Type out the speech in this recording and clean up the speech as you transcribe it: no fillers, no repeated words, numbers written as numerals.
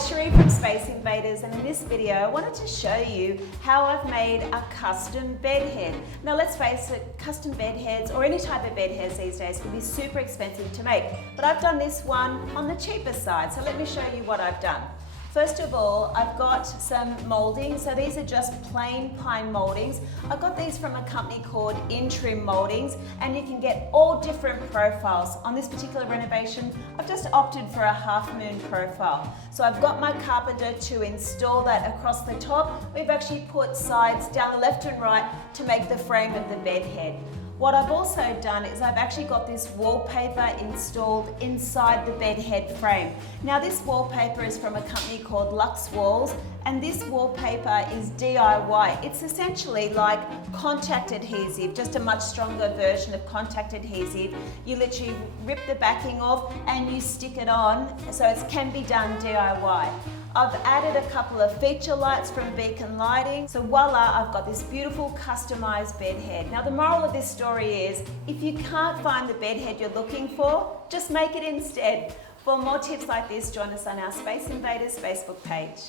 it's Cherie from Space Invaders, and in this video I wanted to show you how I've made a custom bed head. Now let's face it, custom bed heads or any type of bed heads these days can be super expensive to make, but I've done this one on the cheaper side, so let me show you what I've done. First of all, I've got some mouldings. So these are just plain pine mouldings. I got these from a company called Intrim Mouldings, and you can get all different profiles. On this particular renovation, I've just opted for a half moon profile. So I've got my carpenter to install that across the top. We've actually put sides down the left and right to make the frame of the bed head. What I've also done is I've actually got this wallpaper installed inside the bed head frame. Now this wallpaper is from a company called Lux Walls, and this wallpaper is DIY. It's essentially like contact adhesive, just a much stronger version of contact adhesive. You literally rip the backing off and you stick it on, so it can be done DIY. I've added a couple of feature lights from Beacon Lighting. So voila, I've got this beautiful customized bed head. Now the moral of this story is, if you can't find the bed head you're looking for, just make it instead. For more tips like this, join us on our Space Invaders Facebook page.